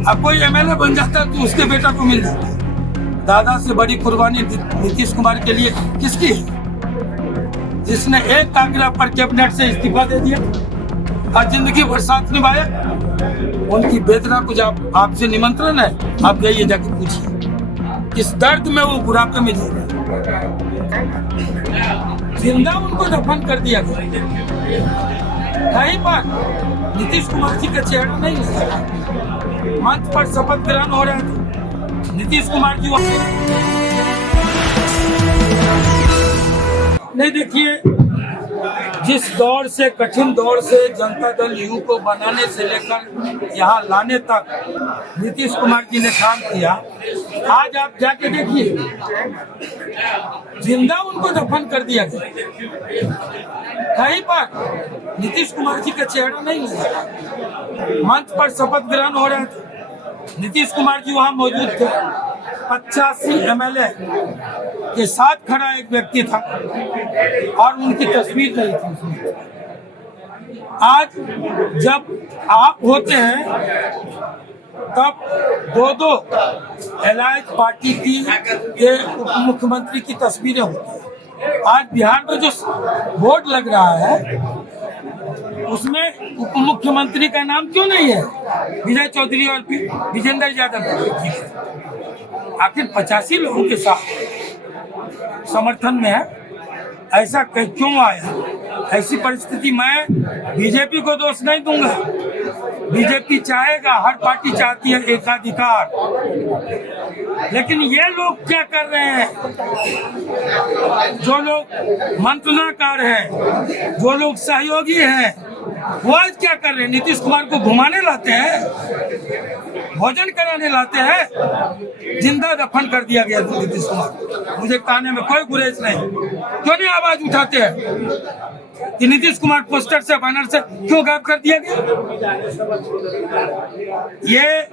अब कोई एमएलए बन जाता तो उसके बेटा को मिल जाता। दादा से बड़ी कुर्बानी नीतीश कुमार के लिए किसकी है? जिसने एक आग्रह पर कैबिनेट से इस्तीफा दे दिया और जिंदगी भर साथ निभाया। उनकी वेदना को जब आपसे निमंत्रण है, आप जाइए जाके पूछिए किस दर्द में वो बुढ़ापे में जी रहे। जिंदा उनको दफन कर दिया गया। कहीं पर नीतीश कुमार जी का चेहरा नहीं है। मंच पर शपथ ग्रहण हो रहे थे, नीतीश कुमार जी नहीं। देखिए, जिस दौर से, कठिन दौर से जनता दल यू को बनाने से लेकर यहाँ लाने तक नीतीश कुमार जी ने काम किया, आज आप जाके देखिए जिंदा उनको दफन कर दिया गया। कहीं पर नीतीश कुमार जी का चेहरा नहीं है। मंच पर शपथ ग्रहण हो रहे थे, नीतीश कुमार जी वहाँ मौजूद थे। 85 एमएलए के साथ खड़ा एक व्यक्ति था और उनकी तस्वीर नहीं थी। आज जब आप होते हैं तब दो एलायंस पार्टी की के उप मुख्यमंत्री की तस्वीरें होती हैं। आज बिहार में जो बोर्ड लग रहा है उसमें उप मुख्यमंत्री का नाम क्यों नहीं है? विजय चौधरी और विजेंद्र यादव। आखिर 85 लोगों के साथ समर्थन में है, ऐसा क्यों आया? ऐसी परिस्थिति मैं बीजेपी को दोष नहीं दूंगा। बीजेपी चाहेगा, हर पार्टी चाहती है एकाधिकार, लेकिन ये लोग क्या कर रहे हैं? जो लोग मंत्रनाकार हैं, जो लोग सहयोगी हैं, वो आज क्या कर रहे हैं? नीतीश कुमार को घुमाने लाते हैं, भोजन कराने लाते हैं। जिंदा दफन कर दिया गया नीतीश कुमार। मुझे कहने में कोई गुरेज नहीं। क्यों नहीं आवाज उठाते हैं कि नीतीश कुमार पोस्टर से, बैनर से क्यों गायब कर दिया गया? ये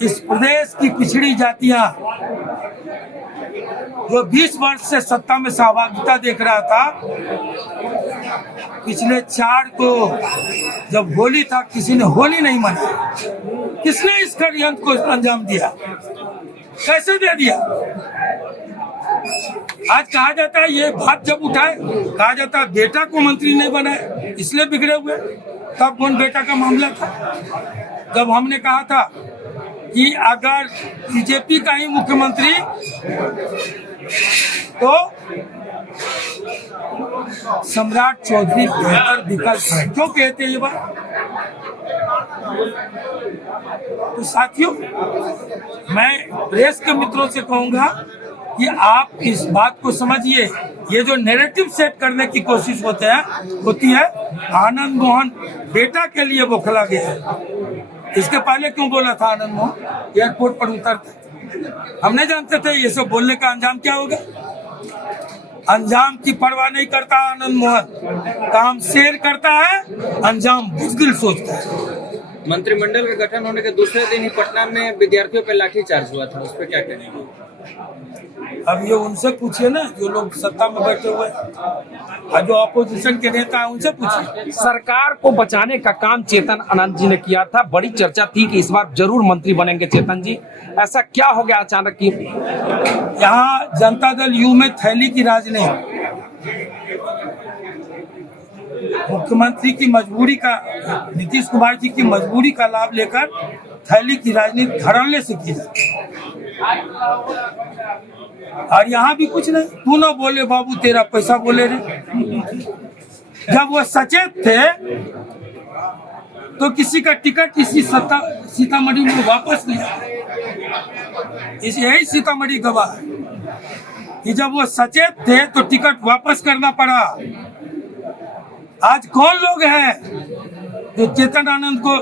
इस प्रदेश की पिछड़ी जातियां जो 20 वर्ष से सत्ता में सहभागिता देख रहा था, पिछले 4 को जब होली था किसी ने होली नहीं मनाई। किसने इस षड्यंत्र को अंजाम दिया? कैसे दे दिया? आज कहा जाता है, ये बात जब उठाए कहा जाता है बेटा को मंत्री नहीं बनाए इसलिए बिगड़े हुए। तब कौन बेटा का मामला था? जब हमने कहा था कि अगर बीजेपी का ही मुख्यमंत्री तो सम्राट चौधरी बेहतर विकल्प है। क्यों कहते हैं ये बात? तो साथियों, मैं प्रेस के मित्रों से कहूंगा कि आप इस बात को समझिए। ये जो नैरेटिव सेट करने की कोशिश होती है, आनंद मोहन बेटा के लिए बौखला गया है। इसके पहले क्यों बोला था आनंद मोहन एयरपोर्ट पर उतरते? हम नहीं जानते थे ये सब बोलने का अंजाम क्या होगा। अंजाम की परवाह नहीं करता आनंद मोहन, काम शेर करता है, अंजाम बुज़दिल सोचता है। मंत्रिमंडल का गठन होने के दूसरे दिन ही पटना में विद्यार्थियों पर लाठीचार्ज हुआ था, उस पर क्या कहेंगे? अब ये उनसे पूछिए ना, जो लोग सत्ता में बैठे हुए और जो अपोजिशन के नेता हैं उनसे पूछिए। सरकार को बचाने का काम चेतन आनंद जी ने किया था। बड़ी चर्चा थी कि इस बार जरूर मंत्री बनेंगे चेतन जी। ऐसा क्या हो गया अचानक की? यहाँ जनता दल यू में थैली की राजनीति, मुख्यमंत्री की मजबूरी का, नीतीश कुमार जी की मजबूरी का लाभ लेकर थैली की राजनीति धड़ल्ले से की जाती है। और यहाँ भी कुछ नहीं, तू ना बोले बाबू तेरा पैसा बोले रे। जब वो सचेत थे तो किसी का टिकट इसी सीतामढ़ी में वापस नहीं आया। यही सीतामढ़ी गवाह है कि जब वो सचेत थे तो टिकट वापस करना पड़ा। आज कौन लोग हैं जो चेतन आनंद को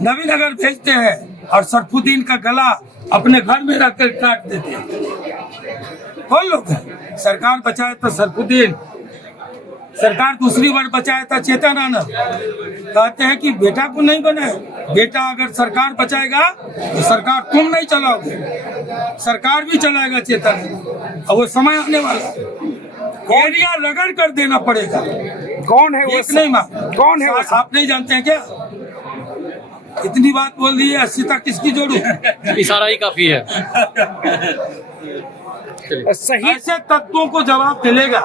नवीनगर भेजते हैं और सरफुद्दीन का गला अपने घर में रखकर काट देते हैं? कौन लोग हैं? सरकार बचाए तो सरफुद्दीन, सरकार दूसरी बार बचाया था चेतन आनंद। कहते हैं कि बेटा को नहीं बनाए। बेटा अगर सरकार बचाएगा तो सरकार तुम नहीं चलाओगे, सरकार भी चलाएगा चेतन। और वो समय आने वाला, एरिया रगड़ कर देना पड़ेगा। कौन है वो? नहीं माँ, कौन है वो? आप नहीं जानते हैं क्या? इतनी बात बोल दी है, 80 तक किसकी जोड़ू? इशारा ही काफी है। सही ऐसे तत्वों को जवाब मिलेगा,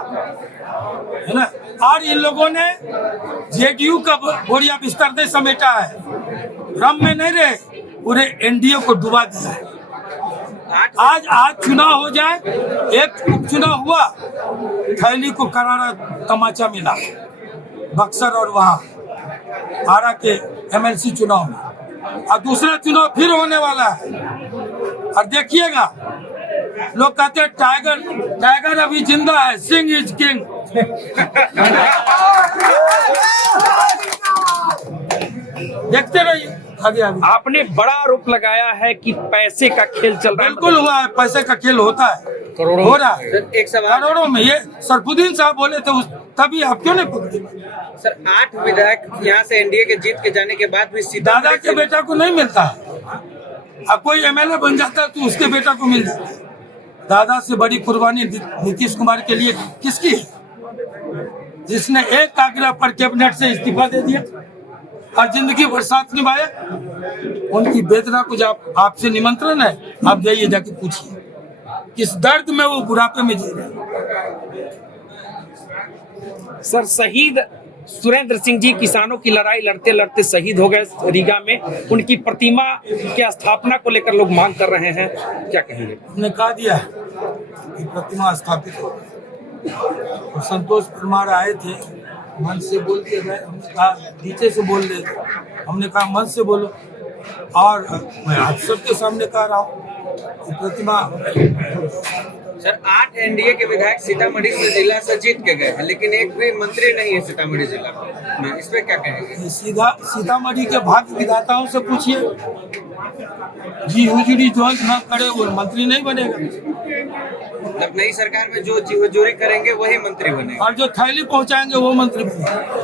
है ना। और इन लोगों ने जेडीयू का बोरिया बिस्तर दे समेटा है, रम में नहीं रहे, पूरे एनडीए को डुबा दिया है। आज चुनाव हो जाए, एक उपचुनाव हुआ, थैली को करारा तमाचा मिला बक्सर और वहाँ आरा के एमएलसी चुनाव में, और दूसरा चुनाव फिर होने वाला है। और देखिएगा, लोग कहते हैं टाइगर अभी जिंदा है, सिंह इज किंग। देखते रहिए आगे आगे। आपने बड़ा आरोप लगाया है कि पैसे का खेल चल रहा है। बिल्कुल हुआ है, पैसे का खेल होता है, करोड़ों हो रहा है, सर एक सवाल करोड़ों में। ये सरफुद्दीन साहब बोले थे तभी आप क्यों नहीं पकड़े? सर, 8 विधायक यहाँ से एनडीए के जीत के जाने के बाद भी दादा के बेटा को नहीं मिलता है। अब कोई एमएलए बन जाता है तो उसके बेटा को मिल जाता है। दादा से बड़ी कुर्बानी नीतीश कुमार के लिए किसकी है? जिसने एक आग्रह पर कैबिनेट से इस्तीफा दे दिया और जिंदगी भर साथ निभाया। उनकी वेदना को जब आपसे निमंत्रण है, आप जाइए, जाके पूछिए किस दर्द में वो बुढ़ापे में जी रहे हैं। सर, शहीद सुरेंद्र सिंह जी किसानों की लड़ाई लड़ते लड़ते शहीद हो गए रीगा में। उनकी प्रतिमा के स्थापना को लेकर लोग मांग कर रहे हैं, क्या कहेंगे? हमने कहा दिया है कि प्रतिमा स्थापित हो। तो संतोष परमार आए थे, मन से बोल के गए, हमने कहा नीचे से बोल रहे थे, हमने कहा मन से बोलो। और मैं आप सबके सामने कह रहा हूँ कि प्रतिमा। सर, 8 एनडीए के विधायक सीतामढ़ी से जिला से जीत के गए हैं, लेकिन एक भी मंत्री नहीं है सीतामढ़ी जिला में, इस पे क्या कहेंगे? सीतामढ़ी के भाग्य विधाताओं से पूछिए, जी हुजूरी जो न करे वो मंत्री नहीं बनेगा। मतलब नई सरकार में जो जी हुजूरी करेंगे वही मंत्री बनेगा, और जो थैली पहुंचाएंगे वो मंत्री बनेगा।